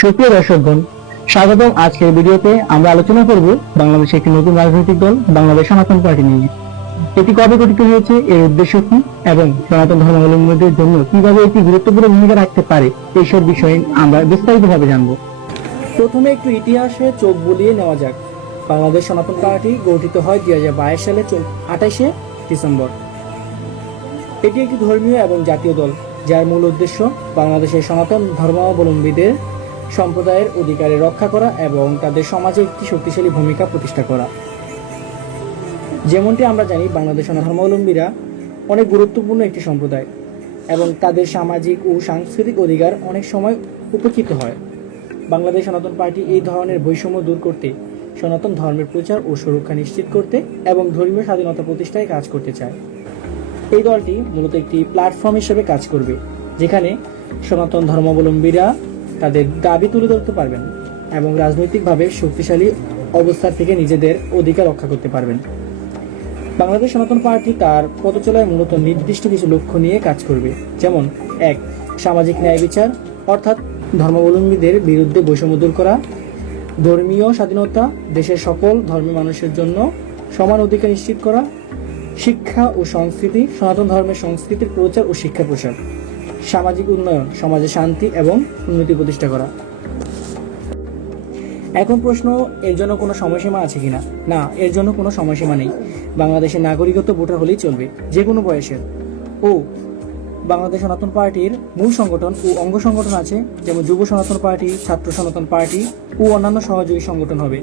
সুপ্রিয় দর্শকগণ, স্বাগতম। আজকের ভিডিওতে আমরা আলোচনা করব বাংলাদেশের একটি নতুন রাজনৈতিক দল বাংলাদেশ সনাতন পার্টি নিয়ে। এটি কবে গঠিত হয়েছে, এর উদ্দেশ্য কি এবং সনাতন ধর্মাবলম্বীদের জন্য কিভাবে এটি গুরুত্বপূর্ণ ভূমিকা রাখতে পারে, এইসব বিষয়ে আমরা বিস্তারিতভাবে জানব। প্রথমে একটু ইতিহাসে চোখ বুলিয়ে নেওয়া যাক। বাংলাদেশ সনাতন পার্টি গঠিত হয় 2022 সালে 28শে ডিসেম্বর। এটি একটি ধর্মীয় এবং জাতীয় দল, যার মূল উদ্দেশ্য বাংলাদেশের সনাতন ধর্মাবলম্বীদের সম্প্রদায়ের অধিকারে রক্ষা করা এবং তাদের সমাজে একটি শক্তিশালী ভূমিকা প্রতিষ্ঠা করা। যেমনটি আমরা জানি, বাংলাদেশ সনাতন ধর্মাবলম্বীরা অনেক গুরুত্বপূর্ণ একটি সম্প্রদায় এবং তাদের সামাজিক ও সাংস্কৃতিক অধিকার অনেক সময় উপেক্ষিত হয়। বাংলাদেশ সনাতন পার্টি এই ধরনের বৈষম্য দূর করতে, সনাতন ধর্মের প্রচার ও সুরক্ষা নিশ্চিত করতে এবং ধর্মীয় স্বাধীনতা প্রতিষ্ঠায় কাজ করতে চায়। এই দলটি মূলত একটি প্ল্যাটফর্ম হিসেবে কাজ করবে, যেখানে সনাতন ধর্মাবলম্বীরা তাদের দাবি তুলে ধরতে পারবেন এবং রাজনৈতিকভাবে শক্তিশালী অবস্থা থেকে নিজেদের অধিকার রক্ষা করতে পারবেন। বাংলাদেশ সনাতন পার্টি তার পথচলায় মূলত নির্দিষ্ট কিছু লক্ষ্য নিয়ে কাজ করবে, যেমন 1. সামাজিক ন্যায় বিচার, অর্থাৎ ধর্মাবলম্বীদের বিরুদ্ধে বৈষম্য দূর করা। ধর্মীয় স্বাধীনতা, দেশের সকল ধর্মের মানুষের জন্য সমান অধিকার নিশ্চিত করা। শিক্ষা ও সংস্কৃতি, সনাতন ধর্মের সংস্কৃতির প্রচার ও শিক্ষা প্রসার। সামাজিক উন্নয়ন, সমাজে শান্তি এবং উন্নতি প্রতিষ্ঠা করা। এখন প্রশ্ন, এর জন্য কোনো সময়সীমা আছে কিনা? না, এর জন্য কোনো সময়সীমা নেই। বাংলাদেশের নাগরিকত্ব ভোটার হলেই চলবে, যে কোনো বয়সের। ও বাংলাদেশ সনাতন পার্টির মূল সংগঠন ও অঙ্গ সংগঠন আছে, যেমন যুব সনাতন পার্টি, ছাত্র সনাতন পার্টি ও অন্যান্য সহযোগী সংগঠন হবে।